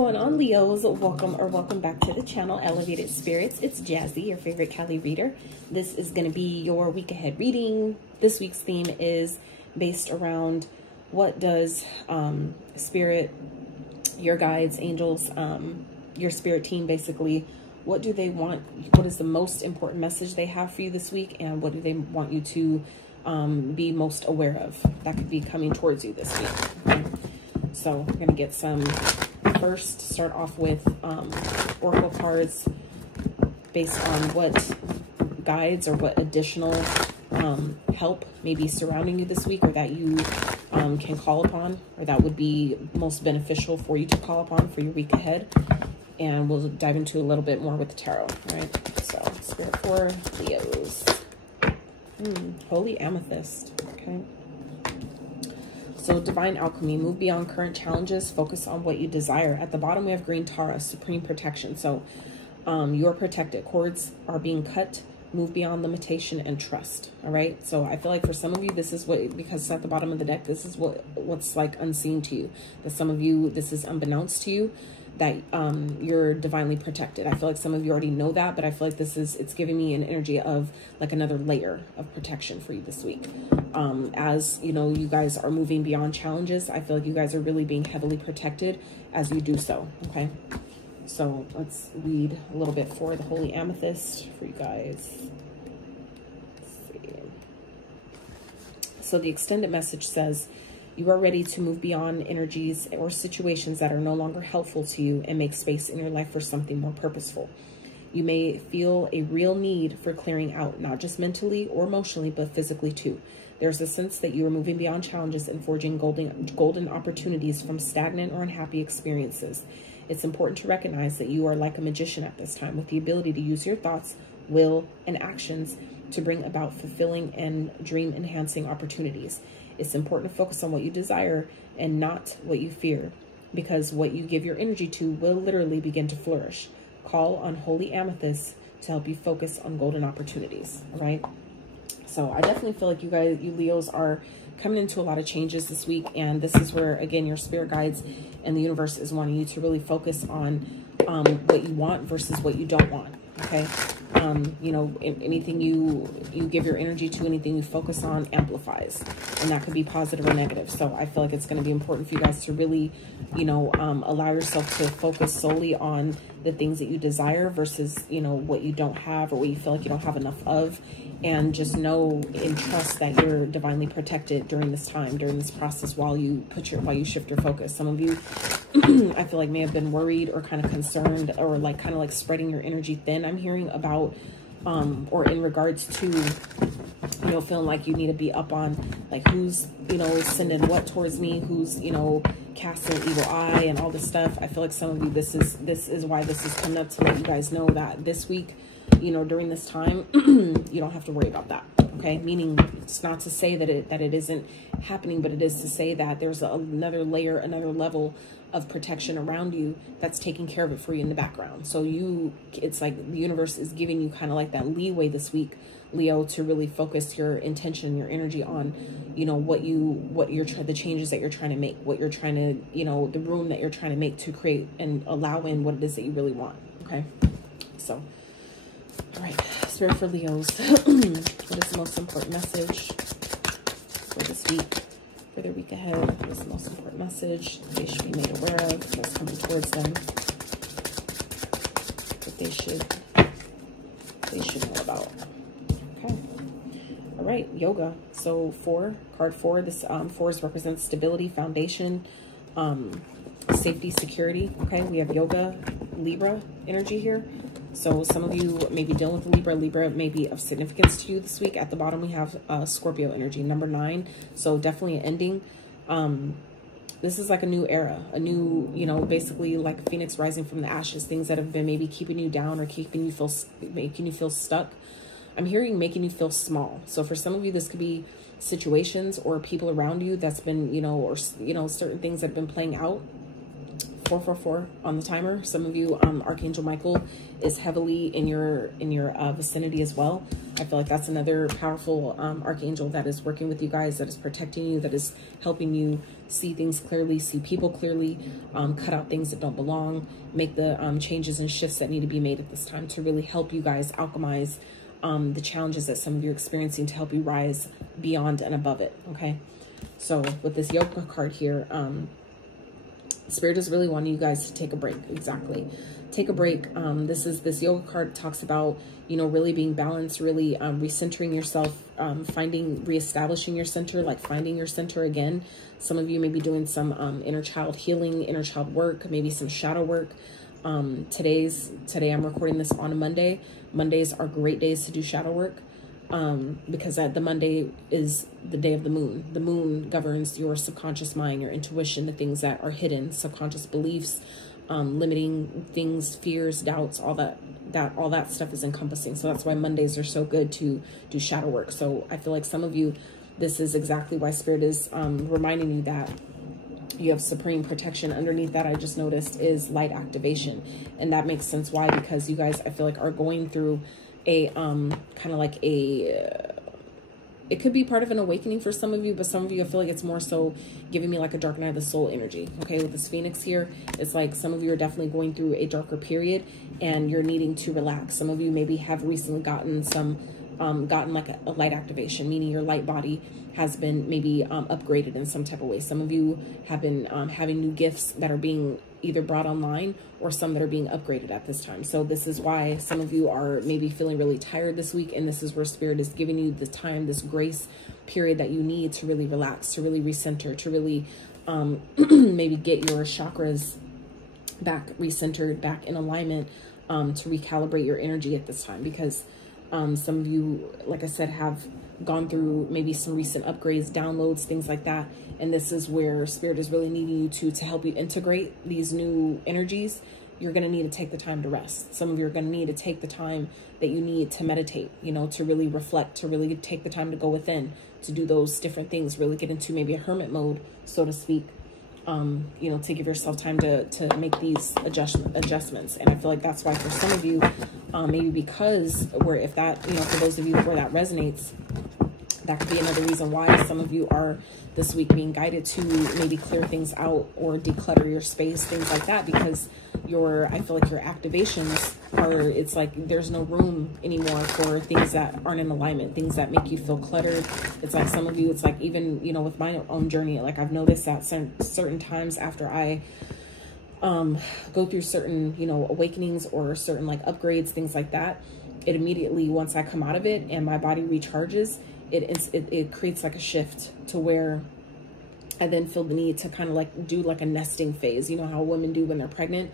going on, Leos? Welcome back to the channel, Elevated Spirits. It's Jazzy, your favorite Cali reader. This is going to be your week ahead reading. This week's theme is based around what does spirit, your guides, angels, your spirit team, basically, what do they want? What is the most important message they have for you this week, and what do they want you to be most aware of that could be coming towards you this week? Okay. So we're going to get some, first start off with oracle cards based on what guides or what additional help may be surrounding you this week, or that you can call upon, or that would be most beneficial for you to call upon for your week ahead. And we'll dive into a little bit more with the tarot, right? So spirit for Leos. Holy amethyst, okay. So divine alchemy, move beyond current challenges, focus on what you desire. At the bottom we have green Taurus, supreme protection. So you're protected, cords are being cut, move beyond limitation and trust. All right, so I feel like for some of you this is what, because it's at the bottom of the deck, this is what's like unseen to you, that some of you this is unbeknownst to you, that you're divinely protected. I feel like some of you already know that, but I feel like this is, it's giving me an energy of like another layer of protection for you this week. As you know, you guys are moving beyond challenges. I feel like you guys are really being heavily protected as you do so. Okay, so let's read a little bit for the holy amethyst for you guys. Let's see. So the extended message says, you are ready to move beyond energies or situations that are no longer helpful to you and make space in your life for something more purposeful. You may feel a real need for clearing out, not just mentally or emotionally, but physically too. There's a sense that you are moving beyond challenges and forging golden opportunities from stagnant or unhappy experiences. It's important to recognize that you are like a magician at this time, with the ability to use your thoughts, will, and actions to bring about fulfilling and dream-enhancing opportunities. It's important to focus on what you desire and not what you fear, because what you give your energy to will literally begin to flourish. Call on holy amethyst to help you focus on golden opportunities. All right. So I definitely feel like you guys, you Leos, are coming into a lot of changes this week. And this is where, again, your spirit guides and the universe is wanting you to really focus on what you want versus what you don't want. Okay. You know, anything you give your energy to, anything you focus on amplifies, and that could be positive or negative. So I feel like it's going to be important for you guys to really, you know, allow yourself to focus solely on the things that you desire versus, you know, what you don't have or what you feel like you don't have enough of, and just know and trust that you're divinely protected during this time, during this process, while you shift your focus. Some of you I feel like may have been worried or kind of concerned, or like kind of like spreading your energy thin. I'm hearing about or in regards to, you know, feeling like you need to be up on like who's, you know, sending what towards me, who's, you know, casting evil eye and all this stuff. I feel like some of you, this is why this is coming up, to let you guys know that this week, you know, during this time, you don't have to worry about that. Okay, meaning it's not to say that it isn't happening, but it is to say that there's another layer, another level of protection around you that's taking care of it for you in the background. So it's like the universe is giving you kind of like that leeway this week, Leo, to really focus your intention, your energy on, you know, the changes that you're trying to make, what you're trying to, you know, the room that you're trying to make to create and allow in what it is that you really want. Okay, so all right, spirit for Leos. What is the most important message for this week, for their week ahead? What is the most important message they should be made aware of, what's coming towards them, that they should know about? Okay. All right, yoga. So card four, this fours represents stability, foundation, safety, security. Okay, we have yoga, Libra energy here. So some of you may be dealing with Libra. Libra may be of significance to you this week. At the bottom, we have Scorpio energy, number 9. So definitely an ending. This is like a new era, a new, you know, basically like a phoenix rising from the ashes, things that have been maybe keeping you down or making you feel stuck. I'm hearing making you feel small. So for some of you, this could be situations or people around you that's been, you know, or, you know, certain things that have been playing out 444 on the timer. Some of you, Archangel Michael is heavily in your vicinity as well. I feel like that's another powerful archangel that is working with you guys, that is protecting you, that is helping you see things clearly, see people clearly, cut out things that don't belong, make the changes and shifts that need to be made at this time to really help you guys alchemize the challenges that some of you are experiencing, to help you rise beyond and above it. Okay, so with this Yoga card here, Spirit is really wanting you guys to take a break. Exactly. Take a break. This Yoga card talks about, you know, really being balanced, really recentering yourself, reestablishing your center, like finding your center again. Some of you may be doing some inner child healing, inner child work, maybe some shadow work. Today I'm recording this on a Monday. Mondays are great days to do shadow work. Because the Monday is the day of the moon. The moon governs your subconscious mind, your intuition, the things that are hidden, subconscious beliefs, limiting things, fears, doubts, all that stuff is encompassing. So that's why Mondays are so good to do shadow work. So I feel like some of you, this is exactly why Spirit is reminding you that you have supreme protection. Underneath that, I just noticed, is light activation. And that makes sense. Why? Because you guys, I feel like, are going through a kind of like it could be part of an awakening for some of you, but some of you, I feel like it's more so giving me like a dark night of the soul energy. Okay, with this Phoenix here, it's like some of you are definitely going through a darker period and you're needing to relax. Some of you maybe have recently gotten like a light activation, meaning your light body has been maybe upgraded in some type of way. Some of you have been having new gifts that are being either brought online or some that are being upgraded at this time. So this is why some of you are maybe feeling really tired this week, and this is where Spirit is giving you the time, this grace period that you need to really relax, to really recenter, to really maybe get your chakras back recentered, back in alignment, to recalibrate your energy at this time. Because some of you, like I said, have gone through maybe some recent upgrades, downloads, things like that. And this is where Spirit is really needing you to help you integrate these new energies. You're going to need to take the time to rest. Some of you are going to need to take the time that you need to meditate, you know, to really reflect, to really take the time to go within, to do those different things, really get into maybe a hermit mode, so to speak, you know, to give yourself time to make these adjustments. And I feel like that's why for some of you, maybe because if that, you know, for those of you where that resonates, that could be another reason why some of you are this week being guided to maybe clear things out or declutter your space, things like that, because I feel like your activations are, it's like there's no room anymore for things that aren't in alignment, things that make you feel cluttered. It's like some of you, it's like, even, you know, with my own journey, like I've noticed that certain times after I go through certain, you know, awakenings or certain like upgrades, things like that, it immediately, once I come out of it and my body recharges, it creates like a shift to where I then feel the need to kind of like do like a nesting phase. You know how women do when they're pregnant?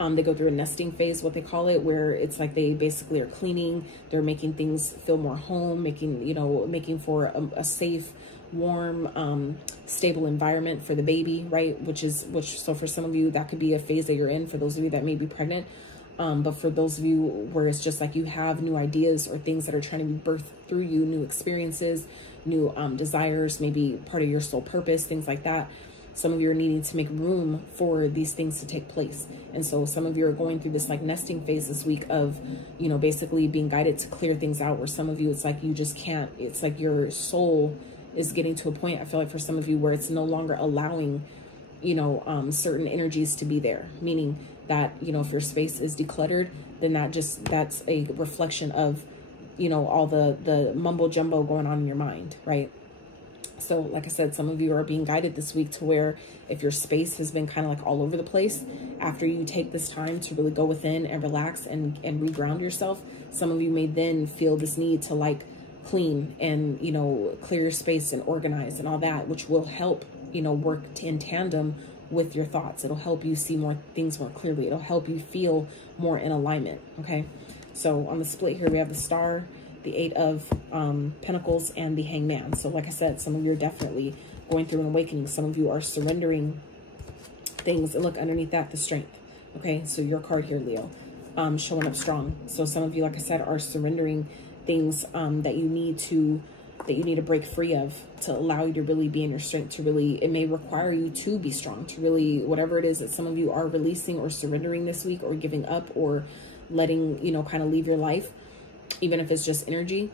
They go through a nesting phase, what they call it, where it's like they basically are cleaning, they're making things feel more home, making for a safe, warm, stable environment for the baby, right? So for some of you, that could be a phase that you're in, for those of you that may be pregnant. But for those of you where it's just like you have new ideas or things that are trying to be birthed through you, new experiences, new desires, maybe part of your soul purpose, things like that. Some of you are needing to make room for these things to take place. And so some of you are going through this like nesting phase this week of, you know, basically being guided to clear things out, where some of you, it's like you just can't, it's like your soul is getting to a point, I feel like for some of you, where it's no longer allowing, you know, certain energies to be there. Meaning that, you know, if your space is decluttered, then that's a reflection of, you know, all the mumbo jumbo going on in your mind, right? So like I said, some of you are being guided this week to where if your space has been kind of like all over the place, after you take this time to really go within and relax and reground yourself, some of you may then feel this need to like clean and, you know, clear your space and organize and all that, which will help, you know, work in tandem with your thoughts. It'll help you see more things more clearly. It'll help you feel more in alignment. Okay. So on the split here, we have the Star, the Eight of Pentacles, and the Hangman. So like I said, some of you are definitely going through an awakening. Some of you are surrendering things. And look underneath that, the Strength. Okay. So your card here, Leo, showing up strong. So some of you, like I said, are surrendering things that you need to that you need to break free of to allow you to really be in your strength, to really, it may require you to be strong, to really, whatever it is that some of you are releasing or surrendering this week, or giving up, or letting, you know, kind of leave your life, even if it's just energy.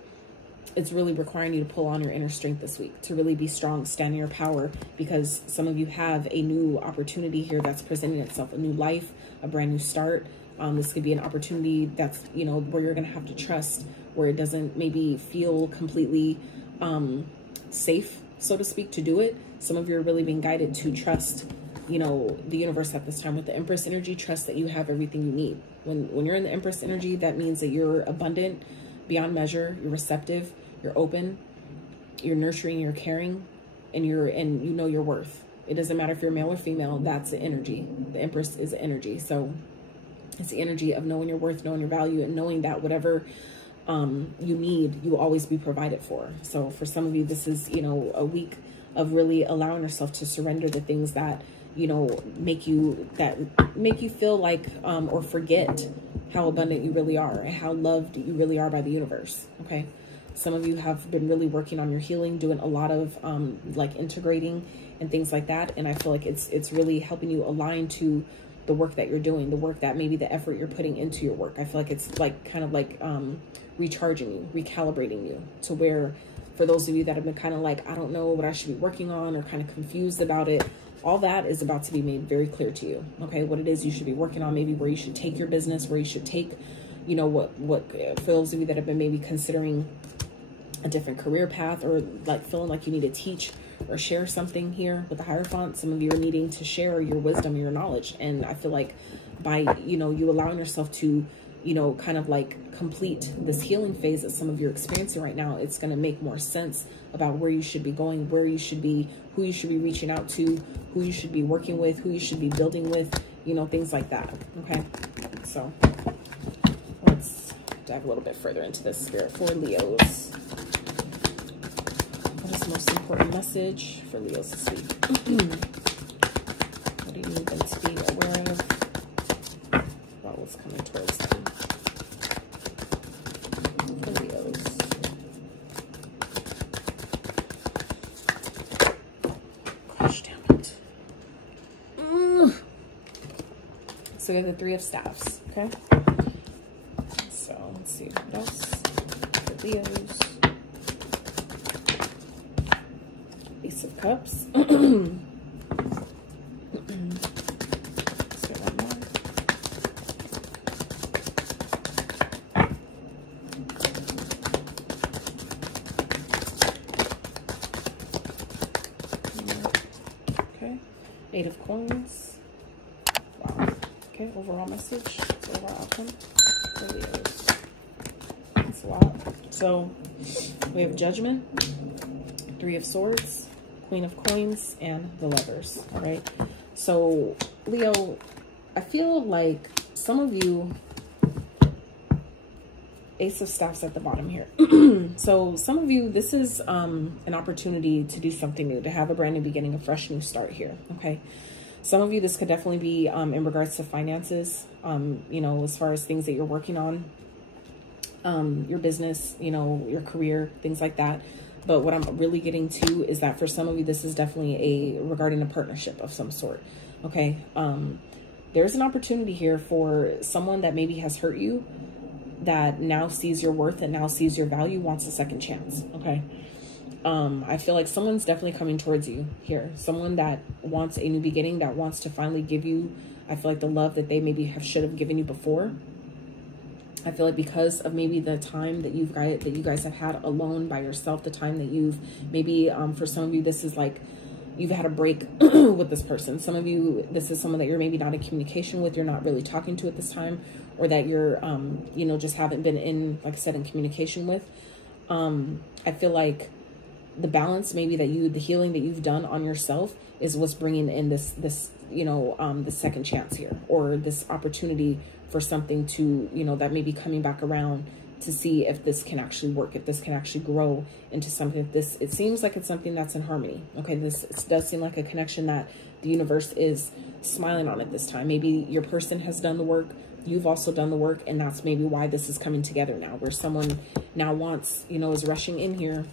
It's really requiring you to pull on your inner strength this week, to really be strong, stand in your power, because some of you have a new opportunity here that's presenting itself, a new life, a brand new start. This could be an opportunity that's, you know, where you're going to have to trust, where it doesn't maybe feel completely safe, so to speak, to do it. Some of you are really being guided to trust, you know, the universe at this time. With the Empress energy, trust that you have everything you need. When you're in the Empress energy, that means that you're abundant beyond measure, you're receptive, you're open, you're nurturing, you're caring, and you know your worth. It doesn't matter if you're male or female, that's the energy. The Empress is the energy. So it's the energy of knowing your worth, knowing your value, and knowing that whatever you need, you will always be provided for. So for some of you, this is, you know, a week of really allowing yourself to surrender the things that, you know, make you feel like, or forget how abundant you really are and how loved you really are by the universe. Okay. Some of you have been really working on your healing, doing a lot of like integrating and things like that. And I feel like it's really helping you align to the work that you're doing, the work that maybe the effort you're putting into your work. I feel like it's like kind of like recharging you, recalibrating you to where, for those of you that have been kind of like, I don't know what I should be working on, or kind of confused about it, all that is about to be made very clear to you. Okay, what it is you should be working on, maybe where you should take your business, where you should take, you know, what for those of you that have been maybe considering a different career path, or like feeling like you need to teach or share something here with the Hierophant. Some of you are needing to share your wisdom, your knowledge. And I feel like by, you know, you allowing yourself to, you know, kind of like complete this healing phase that some of you are experiencing right now, it's going to make more sense about where you should be going, where you should be, who you should be reaching out to, who you should be working with, who you should be building with, you know, things like that. Okay. So let's dive a little bit further into this, Spirit, for Leos. What is the most important message for Leos this week? What do you need them to be aware of about what's coming towards them? For Leos. Gosh, damn it. So we have the Three of Staffs, okay? So let's see what else for Leos. Ace of Cups. Okay. Eight of Coins. Wow. Okay, overall message. Overall outcome for Leos. That's a lot. So we have Judgment, Three of Swords, Queen of Coins, and the Lovers. All right. So Leo, I feel like some of you, Ace of Staffs at the bottom here. So some of you, this is an opportunity to do something new, to have a brand new beginning, a fresh new start here. Okay. Some of you, this could definitely be in regards to finances, you know, as far as things that you're working on, your business, you know, your career, things like that. But what I'm really getting to is that for some of you, this is definitely regarding a partnership of some sort. Okay. There's an opportunity here for someone that maybe has hurt you, that now sees your worth and now sees your value, wants a second chance. Okay. I feel like someone's definitely coming towards you here. Someone that wants a new beginning, that wants to finally give you, I feel like, the love that they maybe should have given you before. I feel like because of maybe the time that you guys have had alone by yourself, the time that you've maybe, for some of you, this is like you've had a break with this person. Some of you, this is someone that you're maybe not in communication with, you're not really talking to at this time, or that you're, you know, just haven't been in, like I said, in communication with. I feel like the balance, maybe that the healing that you've done on yourself is what's bringing in this, you know, the second chance here, or this opportunity for something to, you know, that may be coming back around to see if this can actually work, if this can actually grow into something. It seems like it's something that's in harmony. Okay. This does seem like a connection that the universe is smiling on at this time. Maybe your person has done the work. You've also done the work. And that's maybe why this is coming together now, where someone now wants, you know, is rushing in here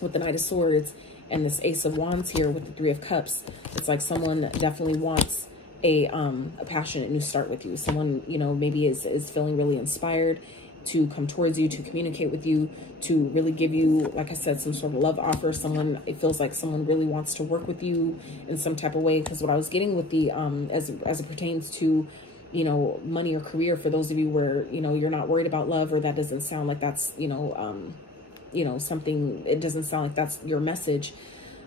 with the Knight of Swords and this Ace of Wands here with the Three of Cups. It's like someone definitely wants a passionate new start with you. Someone, you know, maybe is feeling really inspired to come towards you, to communicate with you, to really give you, like I said, some sort of love offer. Someone, it feels like someone really wants to work with you in some type of way. Because what I was getting with the, as it pertains to, you know, money or career, for those of you where, you know, you're not worried about love, or that doesn't sound like that's, you know, something, it doesn't sound like that's your message.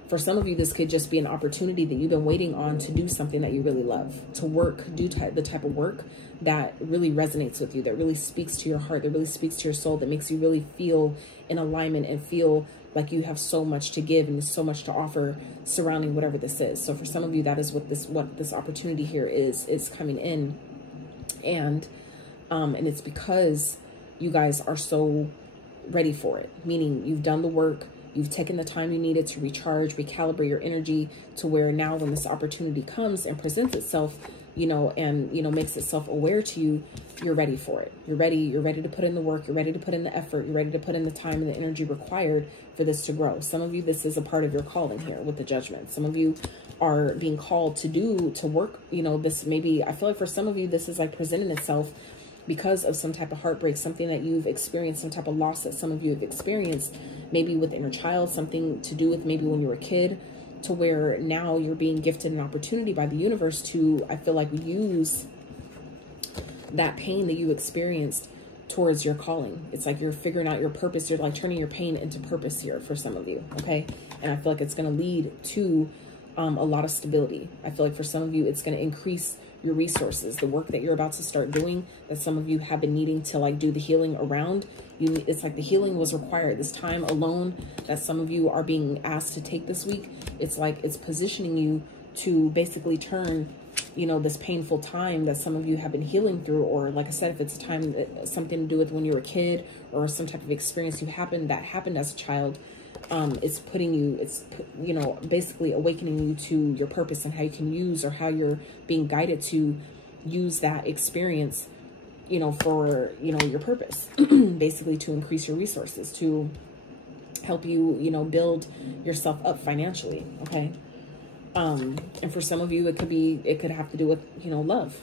For some of you, this could just be an opportunity that you've been waiting on to do something that you really love, to work, do the type of work that really resonates with you, that really speaks to your heart, that really speaks to your soul, that makes you really feel in alignment and feel like you have so much to give and so much to offer surrounding whatever this is. So for some of you, that is what this opportunity here is coming in. And it's because you guys are so ready for it, meaning you've done the work, you've taken the time you needed to recharge, recalibrate your energy to where now when this opportunity comes and presents itself, you know, and, you know, makes itself aware to you, you're ready for it. You're ready to put in the work. You're ready to put in the effort. You're ready to put in the time and the energy required for this to grow. Some of you, this is a part of your calling here with the Judgment. Some of you are being called to work, you know, this maybe, I feel like for some of you, this is like presenting itself because of some type of heartbreak, something that you've experienced, some type of loss that some of you have experienced, maybe with inner child, something to do with maybe when you were a kid, to where now you're being gifted an opportunity by the universe to, I feel like, use that pain that you experienced towards your calling. It's like you're figuring out your purpose. You're like turning your pain into purpose here for some of you. Okay. And I feel like it's going to lead to a lot of stability. I feel like for some of you, it's going to increase your resources, the work that you're about to start doing, that some of you have been needing to like do the healing around you. It's like the healing was required. This time alone that some of you are being asked to take this week, it's like it's positioning you to basically turn, you know, this painful time that some of you have been healing through, or like I said, if it's a time that something to do with when you were a kid, or some type of experience that happened as a child, it's putting you, you know, basically awakening you to your purpose and how you can use, or how you're being guided to use that experience, you know, for, you know, your purpose, basically to increase your resources, to help you, you know, build yourself up financially. Okay. And for some of you, it could have to do with, you know, love.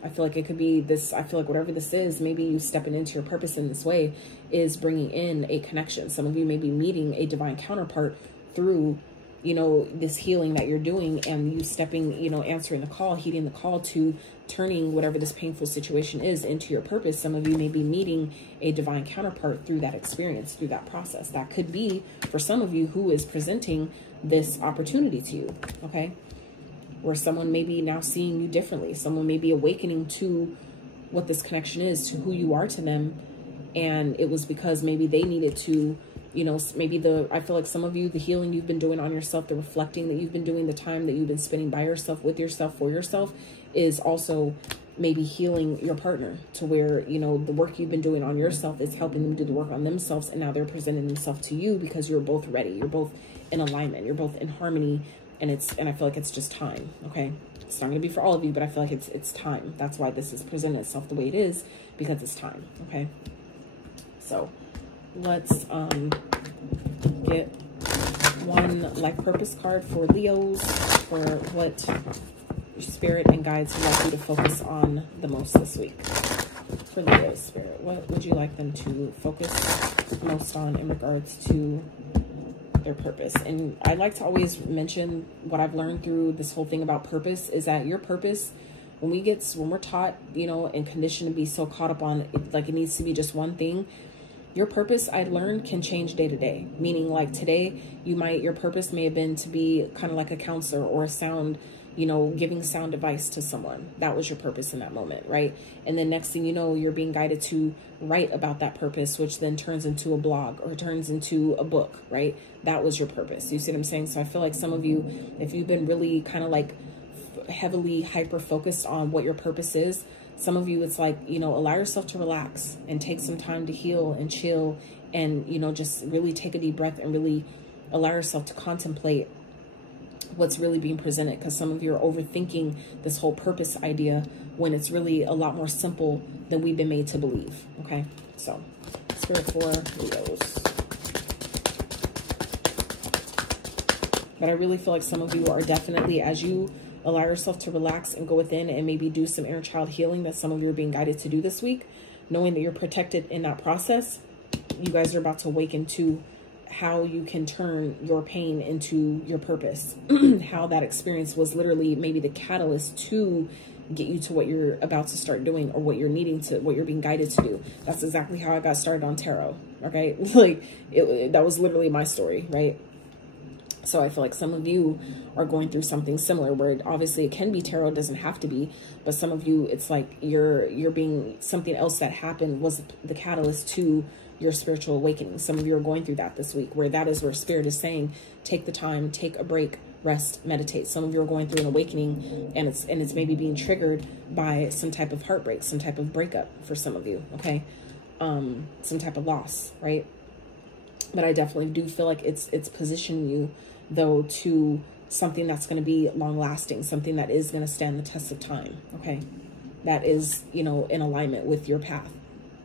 I feel like it could be this, I feel like whatever this is, maybe you stepping into your purpose in this way is bringing in a connection. Some of you may be meeting a divine counterpart through, you know, this healing that you're doing, and you stepping, you know, answering the call, heeding the call to turning whatever this painful situation is into your purpose. Some of you may be meeting a divine counterpart through that experience, through that process. That could be for some of you who is presenting this opportunity to you. Okay. Where someone may be now seeing you differently. Someone may be awakening to what this connection is, to who you are to them. And it was because maybe they needed to, you know, maybe I feel like some of you, the healing you've been doing on yourself, the reflecting that you've been doing, the time that you've been spending by yourself, with yourself, for yourself, is also maybe healing your partner, to where, you know, the work you've been doing on yourself is helping them do the work on themselves. And now they're presenting themselves to you because you're both ready. You're both in alignment. You're both in harmony. And I feel like it's just time. Okay. It's not going to be for all of you, but I feel like it's time. That's why this is presenting itself the way it is, because it's time. Okay. So let's get one life purpose card for Leos, for what your spirit and guides would like you to focus on the most this week. For Leo's spirit, what would you like them to focus most on in regards to their purpose? And I like to always mention what I've learned through this whole thing about purpose is that your purpose, when we're taught, you know, and conditioned to be so caught up on it, like it needs to be just one thing. Your purpose, I learned, can change day to day. Meaning, like today, your purpose may have been to be kind of like a counselor or a sound, you know, giving sound advice to someone. That was your purpose in that moment, right? And then next thing you know, you're being guided to write about that purpose, which then turns into a blog or turns into a book, right? That was your purpose. You see what I'm saying? So I feel like some of you, if you've been really kind of like heavily hyper focused on what your purpose is, some of you, it's like, you know, allow yourself to relax and take some time to heal and chill and, you know, just really take a deep breath and really allow yourself to contemplate what's really being presented. Because some of you are overthinking this whole purpose idea when it's really a lot more simple than we've been made to believe. Okay. So spirit for Leos. But I really feel like some of you are definitely, as you allow yourself to relax and go within and maybe do some inner child healing that some of you are being guided to do this week, knowing that you're protected in that process, you guys are about to awaken to how you can turn your pain into your purpose. How that experience was literally maybe the catalyst to get you to what you're about to start doing, or what you're needing to, what you're being guided to do. That's exactly how I got started on tarot. Okay. Like that was literally my story, right? So I feel like some of you are going through something similar, where obviously it can be tarot, doesn't have to be, but some of you, it's like you're being, something else that happened was the catalyst to your spiritual awakening. Some of you are going through that this week, where that is where Spirit is saying, take the time, take a break, rest, meditate. Some of you are going through an awakening, and it's maybe being triggered by some type of heartbreak, some type of breakup for some of you. Okay. Some type of loss, right? But I definitely do feel like it's positioning you though to something that's going to be long lasting, something that is going to stand the test of time. Okay. That is, you know, in alignment with your path,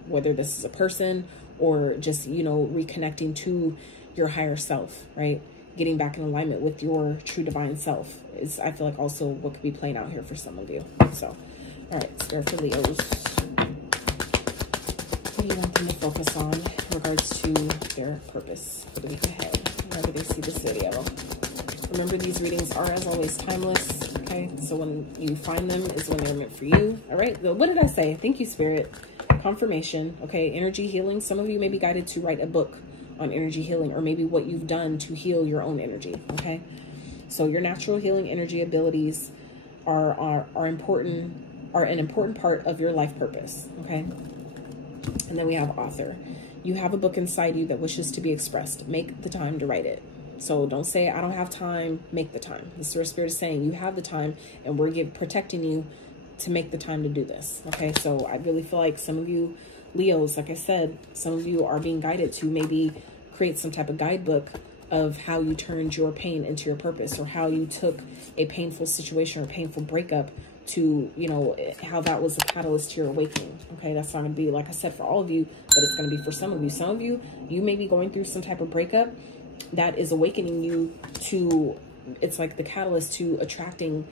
whether this is a person or just, you know, reconnecting to your higher self, right? Getting back in alignment with your true divine self is, I feel like, also what could be playing out here for some of you. So, all right, Spirit for Leos. What do you want them to focus on in regards to their purpose for the week ahead, whenever they see this video? Remember, these readings are, as always, timeless, okay? So when you find them is when they're meant for you, all right? What did I say? Thank you, Spirit. Confirmation, okay? Energy healing. Some of you may be guided to write a book on energy healing, or maybe what you've done to heal your own energy, okay? So your natural healing energy abilities are an important part of your life purpose, okay? And then we have author. You have a book inside you that wishes to be expressed. Make the time to write it. So don't say, I don't have time, make the time. The Spirit is saying you have the time, and we're protecting you to make the time to do this. Okay, so I really feel like some of you Leos, like I said, some of you are being guided to maybe create some type of guidebook of how you turned your pain into your purpose, or how you took a painful situation or a painful breakup to, you know, how that was a catalyst to your awakening. Okay, that's not going to be, like I said, for all of you, but it's going to be for some of you. Some of you, you may be going through some type of breakup that is awakening you to, it's like the catalyst to attracting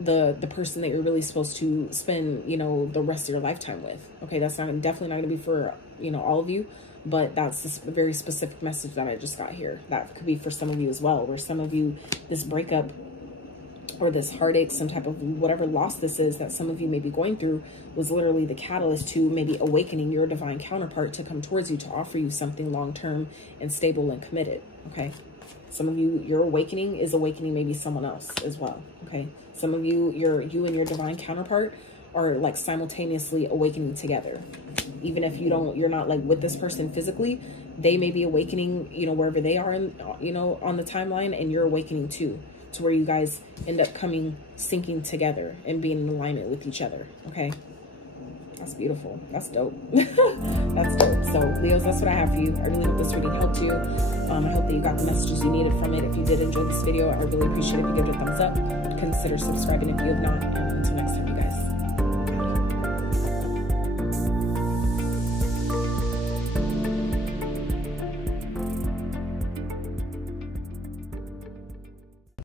the person that you're really supposed to spend, you know, the rest of your lifetime with. Okay, that's definitely not going to be for, you know, all of you, but that's just a very specific message that I just got here. That could be for some of you as well, where some of you, this breakup or this heartache, some type of whatever loss this is that some of you may be going through, was literally the catalyst to maybe awakening your divine counterpart to come towards you, to offer you something long-term and stable and committed. Okay, some of you, your awakening is awakening maybe someone else as well. Okay, some of you, you and your divine counterpart are like simultaneously awakening together. Even if you're not like with this person physically, they may be awakening, you know, wherever they are in, you know, on the timeline, and you're awakening too, to where you guys end up syncing together and being in alignment with each other. Okay, that's beautiful. That's dope. That's dope. So Leos, that's what I have for you. I really hope this reading helped you. I hope that you got the messages you needed from it. If you did enjoy this video, I really appreciate it if you give it a thumbs up. Consider subscribing if you have not. And until next time, you guys.